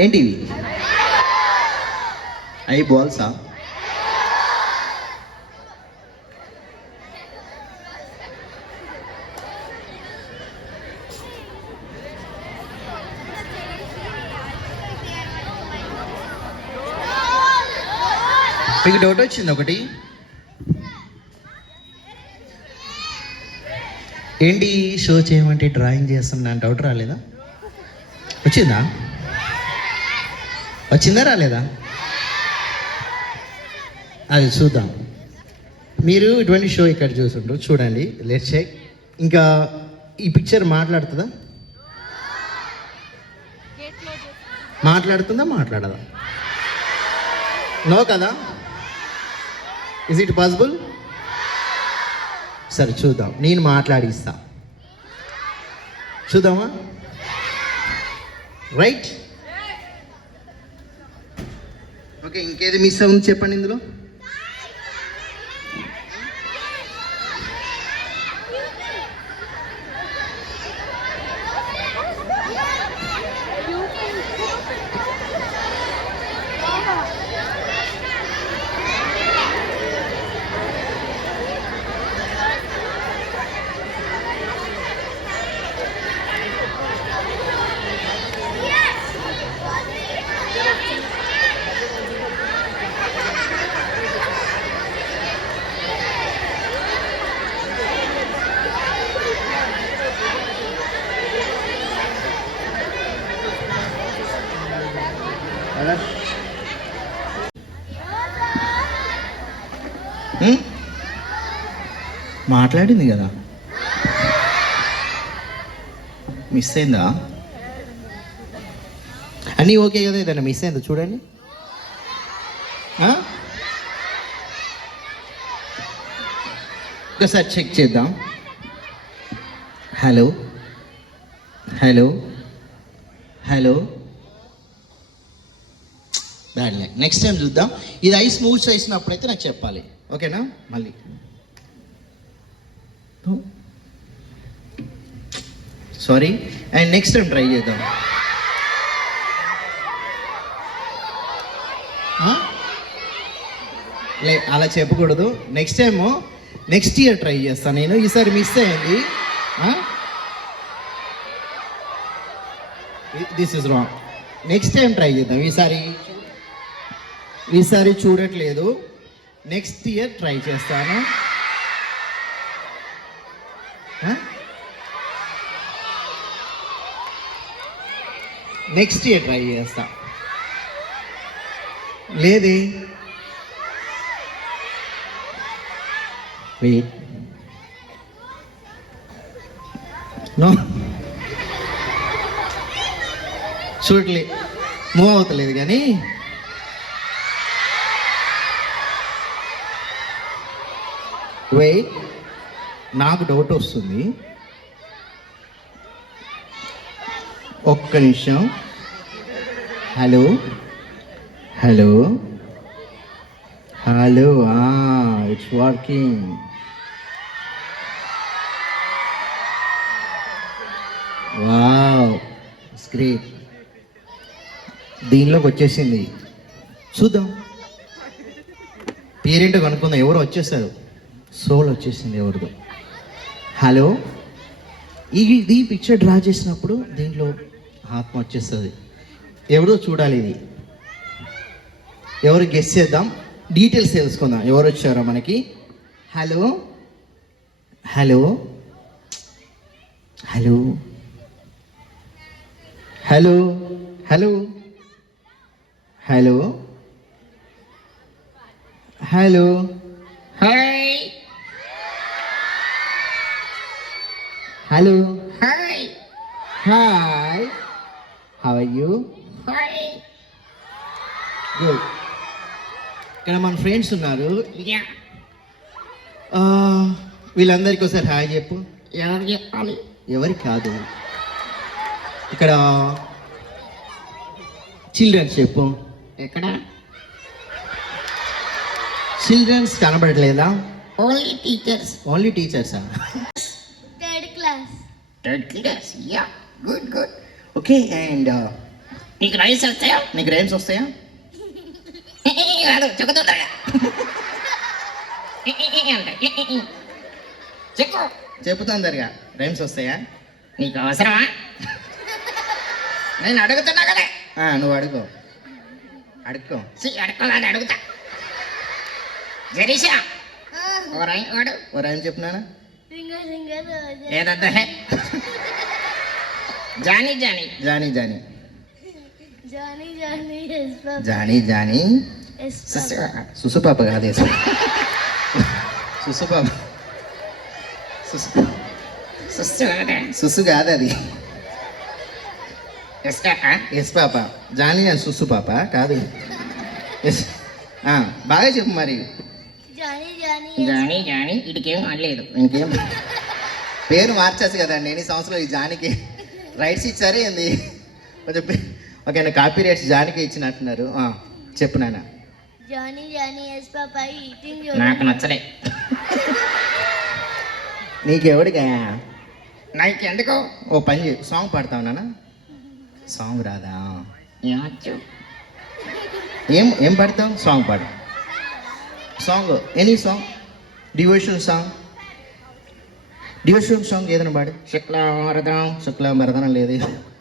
ఏంటివి ఐ అవి బాల్సా? మీకు డౌట్ వచ్చింది ఒకటి. ఏంటి షో చేయమంటే డ్రాయింగ్ చేస్తున్నా డౌట్ రాలేదా? వచ్చిందా? వచ్చిందా రాలేదా? అది చూద్దాం. మీరు ఇటువంటి షో ఇక్కడ చూసుంటారు చూడండి లెట్ చెక్ ఇంకా ఈ పిక్చర్ మాట్లాడుతుందా? మాట్లాడుతుందా మాట్లాడదా? నో కదా? ఇస్ ఇట్ పాసిబుల్ సరే చూద్దాం. నేను మాట్లాడిస్తా. చూద్దామా? రైట్ ఓకే ఇంకేది మిస్ అవుంది చెప్పండి ఇందులో? Hmm? మాట్లాడింది కదా. మిస్ అయిందా? అన్నీ ఓకే కదా ఏదైనా మిస్ అయిందా చూడండి. ఒకసారి చెక్ చేద్దాం. Hello hello hello bad luck. Next time చూద్దాం. ఇది ఐస్ మూవ్ చేసినప్పుడైతే నాకు చెప్పాలి. ఓకేనా? మళ్ళీ. Sorry and next time try చేద్దాం. లే అలా చెప్పకూడదు. Next time next year try చేస్తాను నేను ఈసారి మిస్ అయ్యింది this is wrong next time try చేద్దాం. ఈసారి ఈసారి చూడట్లేదు. నెక్స్ట్ ఇయర్ ట్రై చేస్తాను. నెక్స్ట్ ఇయర్ ట్రై చేస్తా. లేదే? వెయిట్ నో చూడలే మూవ్ అవుతలేదు కానీ. వెయిట్ నాకు డౌట్ వస్తుంది. ఒక్క నిమిషం. Hello. Hello. Hello it's working wow screen దీనిలోకి వచ్చేసింది. చూద్దాం. పేరెంట్ కనుక్కుందాం ఎవరు వచ్చేసారు. సోల్ వచ్చేసింది ఎవరిదో. హలో? ఈ ఈ పిక్చర్ డ్రా చేసినప్పుడు దీంట్లో ఆత్మ వచ్చేస్తుంది. ఎవరో చూడాలి ఇది. ఎవరు గెస్ చేద్దాం? డీటెయిల్స్ తెలుసుకుందాం. ఎవరు వచ్చారో మనకి. Hello? Hello? Hello? Hello? Hello? Hello? Hello? Hi hello hi hi how are you good ఇక్కడ మన ఫ్రెండ్స్ ఉన్నారు. ఆ, వీళ్ళందరికీ ఒకసారి హాయ్ చెప్పు. ఎవరు చెప్పాలి? ఎవరికి కాదు. ఇక్కడ చిల్డ్రన్స్ చెప్పు. ఎక్కడ? చిల్డ్రన్స్ కనబడట్లేదా only teachers only టీచర్సా third class third class ya good good okay and నీకు రైస్ వస్తాయా? నీకు రైమ్స్ వస్తాయా? కాదు చెక్కుతుందరగా అంటే చెక్కు చెప్పుతాను దరిగా రైమ్స్ వస్తాయా? నీకు అవసరమా? నేను అడుగుతున్నా కదా. ఆ, నువ్వు అడుగు అడుక్కో. సి అడుకోవాలని అడుగుతా. జరీషా ఓ రై వాడు. ఓ rhyme roja. ఏదద్దా? Johnny Johnny. Johnny Johnny. Johnny Johnny. సుసుపాప కాదు సుసుపాప సుసు కాదు అది ఎస్ పాప జానీ అని సుసు పాప కాదు ఎస్ ఆ, బాగా చెప్పు మరి. జానీ జానీ ఇటుకేం అనలేదు ఇంకేం పేరు మార్చేసి కదండి ఎన్ని సంవత్సరాలు ఈ జానికి రైట్స్ ఇచ్చారు ఏంది కొంచెం ఓకే కాపీ రైట్స్ జానికి ఇచ్చినట్టున్నారు. ఆ, చెప్పు నాన్న. Johnny, yes, Papa. Eating your. నాకు నచ్చలే. నీకెవడిగా నాకు ఎందుకు ఓ పని చేయి. సాంగ్ పాడతావు నాన్న. సాంగ్ రాదా? ఏం ఏం పాడతావు? సాంగ్ పాడు. Song any song? Devotion song? Devotion song ఏదైనా పాడు. శుక్లవరదం. శుక్ల మరదనం లేదు.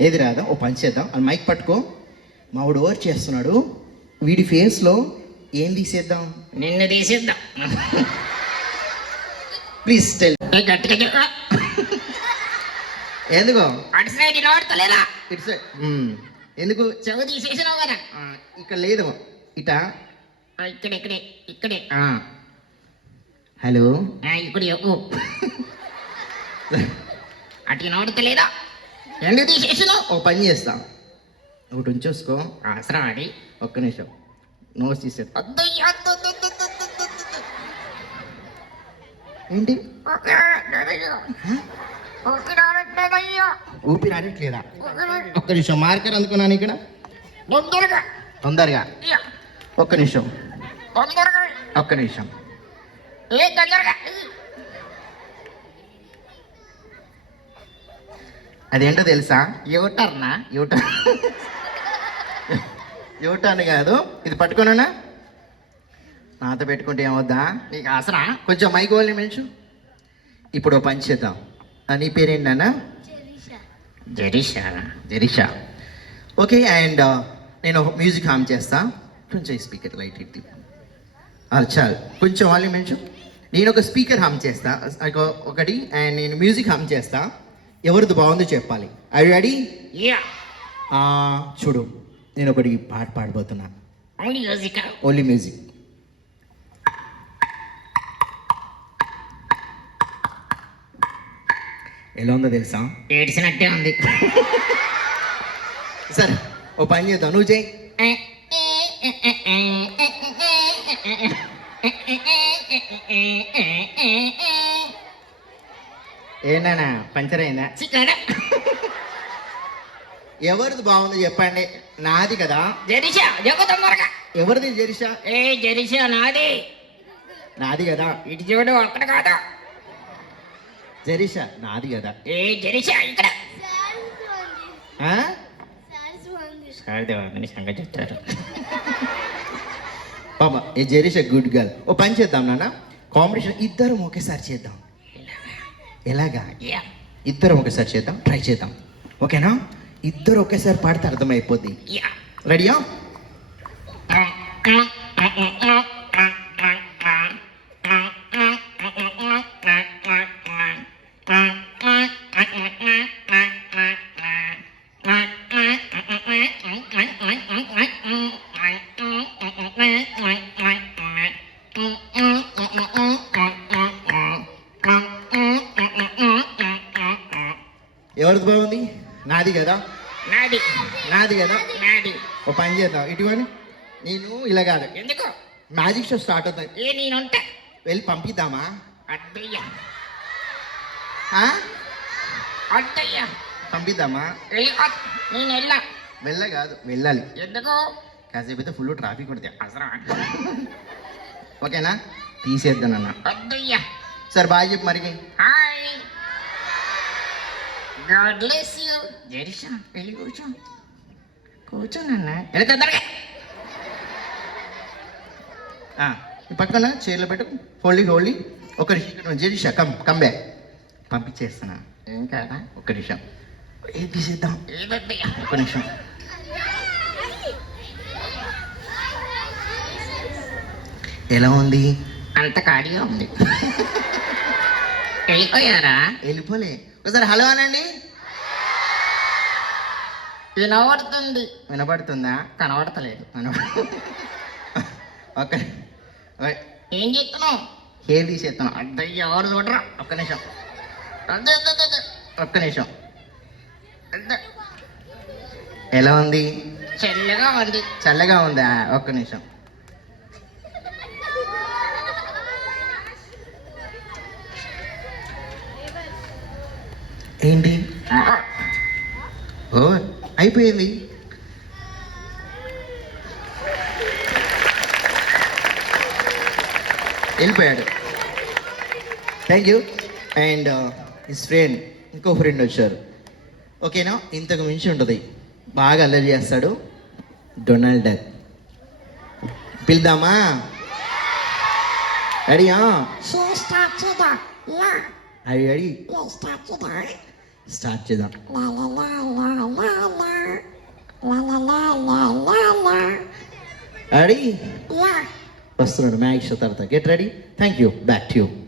ఏది రాదా? ఓ పని చేద్దాం. అది మైక్ పట్టుకో. మావాడు ఓవర్ చేస్తున్నాడు. వీడి ఫేస్లో ఏం తీసేద్దాం? నిన్ను తీసేద్దాం. ప్లీజ్ టెల్ గట్టిగా చెప్పు. ఎందుకో? అటు సైడ్ నోడతలేదా ఇట్స్ ఎందుకు? చెవు తీసేసినావు కదా. ఆ, ఇక్కడ లేదు. ఇట? ఆ, ఇక్కడే ఇక్కడే ఇక్కడే. హలో ఆ, ఇక్కడ చెప్పు అటు నోడతలేదా ఎందుకు తీసేసినావు ఓ పని చేస్తా. ఒకటి ఉంచేసుకో. అవసరం అది ఒక్క నిమిషం. నోట్స్ తీసేది. ఏంటి. ఊపిరి ఆడట్లేదా ఒక్క నిమిషం. మార్కర్ అందుకున్నాను ఇక్కడ? తొందరగా. తొందరగా. ఒక్క నిమిషం. తొందరగా. ఒక్క నిమిషం. ఏ తొందరగా. అదేంటో తెలుసా? యూటర్నా యూటర్న్ యూటర్న్ కాదు. ఇది పట్టుకోనా నాతో పెట్టుకుంటే ఏమవుద్దా? నీకు అవసరం కొంచెం మైక్ వాళ్ళని మెన్షు ఇప్పుడు పని చేద్దాం. నీ పేరేంటన్నా. జరీషా. జరీషా. ఓకే అండ్ నేను మ్యూజిక్ హామ్ చేస్తా. కొంచెం స్పీకర్ లైట్ ఇట్టి చాలు. కొంచెం వాళ్ళు మెన్షు నేను ఒక స్పీకర్ హామ్ చేస్తా. ఒక- ఒకటి అండ్ నేను మ్యూజిక్ హామ్ చేస్తా. ఎవరిది బాగుందో చెప్పాలి. ఐ రెడీ యా చూడు నేను ఒకటి పాట పాడబోతున్నా. ఓన్లీ మ్యూజిక్ ఓన్లీ మ్యూజిక్ ఎలా ఉందో తెలుసా? ఏడ్చినట్టే ఉంది. సరే ఓ పని చేద్దాం. నువ్వు చేయి ఏంటన్నా పంచర్ అయిందా? ఎవరిది బాగుందో చెప్పండి. నాది కదా? జరీషా ఎవరిది జరిషా? ఏ జరీషా నాది. నాది కదా? ఇటు చూడు అక్కడ కాదు. జరిషా నాది కదా? ఏ జరీషా ఇక్కడ. సరదేవాదని సంగతి చెప్తారు. పాప ఏ జెరీషా గుడ్ గర్ల్. ఓ పని చేద్దాం నాన్న. కాంపిటీషన్ ఇద్దరం ఒకేసారి చేద్దాం. ఎలాగా? యా ఇద్దరం ఒకేసారి చేద్దాం ట్రై చేద్దాం. ఓకేనా? ఇద్దరు ఒకేసారి పాడితే అర్థమైపోద్ది. యా? రెడీయా నాది కదా? నాది. నాది కదా? నాది. ఓ పని చేద్దాం. ఇటువంటి నేను ఇలా కాదు. ఎందుకు? మ్యాజిక్ షో స్టార్ట్ అవుతుంది. ఏ నేనుంటా వెళ్ళి పంపిద్దామా? అద్దయ్యా పంపిద్దామా? నేను వెళ్ళా. వెళ్ళ కాదు వెళ్ళాలి. ఎందుకు? కాసేపు అయితే ఫుల్ ట్రాఫిక్ పడితే అవసరం ఓకేనా? తీసేద్దాం అన్న అద్దయ్యా సరే బాగా చెప్పు మరి. Hi. God bless you Jerisha వెళ్ళి కూర్చో కూర్చోనన్నా తొందరగా పక్కన చీరలో పెట్టు. హోలీ హోలీ ఒక నిమిషం జెరీషా కమ్ కమ్ బ్యాక్ పంపించేస్తున్నా. ఏం కాదా? ఒక్క నిమిషం. ఏది తీసేద్దాం? ఒక్క నిమిషం. ఎలా ఉంది? అంత ఖాళీగా ఉంది. వెళ్ళిపోయారా? వెళ్ళిపోలే. ఒకసారి హలో అనండి. వినబడుతుంది. వినపడుతుందా కనబడతలేదు. ఓయ్, ఏం చేస్తున్నావు? హెయిర్ తీసేస్తున్నాం అద్దయ్య ఎవరు చూడరా? ఒక్క నిమిషం. ఒక్క నిమిషం. ఎలా ఉంది? చల్లగా ఉంది. చల్లగా ఉందా? ఒక్క నిమిషం ఏంటి ఓ అయిపోయింది. వెళ్ళిపోయాడు. Thank you and his friend ఇంకో ఫ్రెండ్ వచ్చారు. ఓకేనా? ఇంతకు మించి ఉంటుంది. బాగా అల్లరి చేస్తాడు డొనాల్డ్ డక్. పిలుదామా రెడీయా స్టార్ట్ చేద్దాం లా అడి రెడీ స్టార్ట్ చేద్దాం స్టార్ట్ చేద్దాం La la la la la la. La la